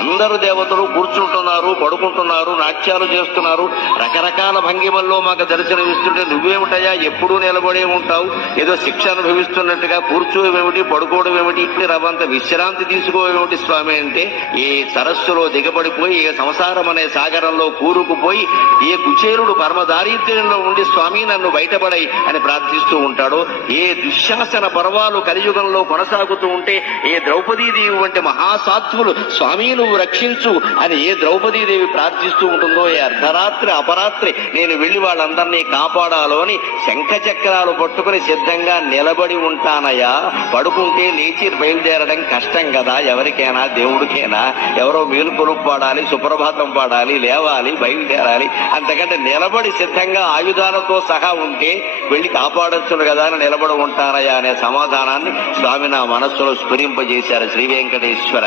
అందరు దేవతలు కూర్చుంటున్నారు, పడుకుంటున్నారు, నాట్యాలు చేస్తున్నారు, రకరకాల భంగిమల్లో మాకు దర్శనమిస్తుంటే నువ్వేమిటయా ఎప్పుడూ నిలబడే ఉంటావు, ఏదో శిక్ష అనుభవిస్తున్నట్టుగా కూర్చోవేమిటి, పడుకోవడం ఏమిటి, రవంత విశ్రాంతి తీసుకోవేమిటి స్వామి అంటే, ఏ సరస్సులో దిగబడిపోయి ఏ సంసారం అనే సాగరంలో కూరుకుపోయి ఏ కుచేలుడు పరమదారిద్ర్యంలో ఉండి స్వామి నన్ను బయటపడై అని ప్రార్థిస్తూ ఉంటాడో, ఏ దుశ్శాసన పర్వాలు కలియుగంలో కొనసాగుతూ ఉంటే ఏ ద్రౌపదీదేవి వంటి మహాసాత్వులు స్వామి నువ్వు రక్షించు అని ఏ ద్రౌపదీదేవి ప్రార్థిస్తూ ఉంటుందో, ఏ అర్ధరాత్రి అపరాత్రి నేను వెళ్లి వాళ్ళందరినీ కాపాడాలో అని శంఖ చక్రాలు పట్టుకుని సిద్ధంగా నిలబడి ఉంటానయ్యా. పడుకుంటే లేచి బయలుదేరడం కష్టం కదా, ఎవరికైనా దేవుడికైనా. ఎవరో మేలుకొలుపు పాడాలి, సుప్రభాతం పాడాలి, లేవాలి, బయలుదేరాలి. అంతకంటే నిలబడి సిద్ధంగా ఆయుధాలతో సహా ఉంటే వెళ్లి కాపాడొచ్చును కదా అని నిలబడి ఉంటానయ్యా అనే సమాధానాన్ని స్వామి నా మనస్సులో స్ఫురింపజేశారు శ్రీ వెంకటేశ్వర.